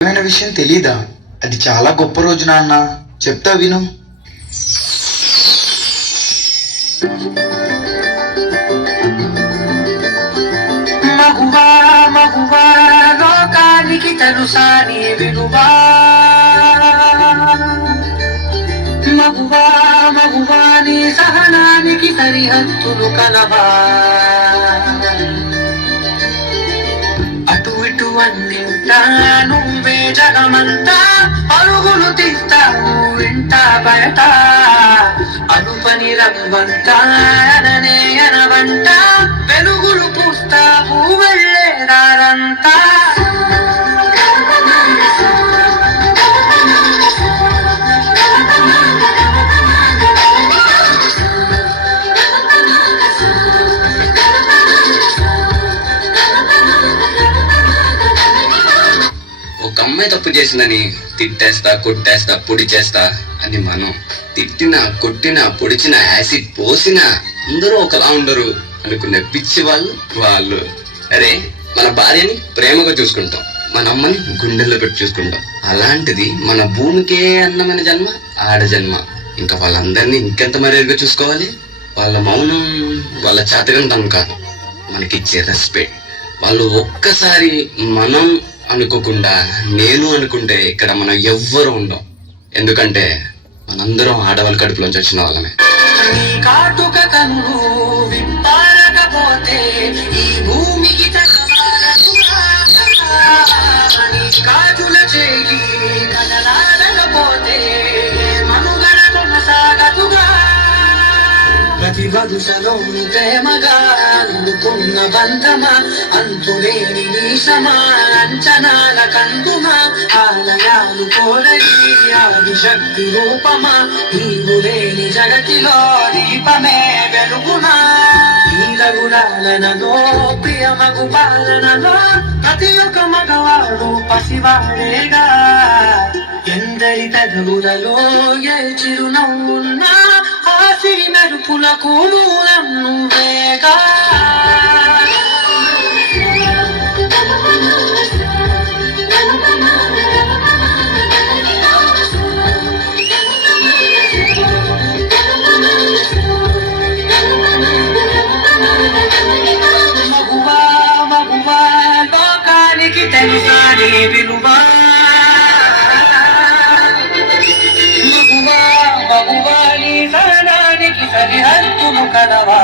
ఏమైనా విషయం తెలీదా? అది చాలా గొప్ప రోజు నాన్న, చెప్తా విను. మగువా మగువా లోకానికి తెలుసా నీ విలువా, మగువా మగువా నీ సహనానికి సరిహద్దులు కలవా, అటు ఇటు అన్నింటా నువ్వే జగమంతా, పరుగులు తీస్తావు ఇంట బయట, అనుపని రవ్వంతా అననే అనవంట, వెలుగులు పూస్తావు వెళ్ళేదారంతా. ఒక అమ్మాయి తప్పు చేసిందని తిట్టేస్తా, కొట్టేస్తా, పొడి చేస్తా అని మనం తిట్టినా, కొట్టినా, పొడిచినా, యాసిడ్ పోసినా అందరూ ఒకలా ఉండరు అనుకునే పిచ్చి వాళ్ళు. అరే, మన భార్యని ప్రేమగా చూసుకుంటాం, మన అమ్మని గుండెల్లో పెట్టి చూసుకుంటాం. అలాంటిది మన భూమికే అన్నమైన జన్మ ఆడ జన్మ. ఇంకా వాళ్ళందరినీ ఇంకెంత మర్యాదగా చూసుకోవాలి. వాళ్ళ మౌనం వాళ్ళ చేతకంతం కాదు, మనకిచ్చే రెస్పెక్ట్. వాళ్ళు ఒక్కసారి మనం అనుకోకుండా నేను అనుకుంటే ఇక్కడ మనం ఎవ్వరు ఉండం. ఎందుకంటే మనందరం ఆడవాళ్ళ కడుపులోంచి వచ్చిన వాళ్ళమే. కాటుక కన్ను విప్పారకపోతే ఈ భూమికి కాజుల చేయి కదలాడకపోతే మనుగడ కొనసాగదుగా. ప్రతి వదుసలోను ప్రేమగా అందుకున్న బంధమా, అంతులేని నీశమా, అంచనాల కందుమా, ఆలయాలు కోరని ఆదిశక్తి రూపమా, నీవు లేని జగతిలో దీపమే వెలుగునా. నీలగులాలనలో ప్రియమగు పాలనలో ప్రతి ఒక్క మగవాడు పసివాడేగా. ఎందరి పెదవులలో ఏ చిరునవ్వున్నా ఆసిరి మెరుపులకు మూలం నువ్వేగా. మగువా మగువా లోకానికి తెలుసా నీ విలువా, మగువా మగువా నీ సహనానికి సరిహద్దులు కలవా.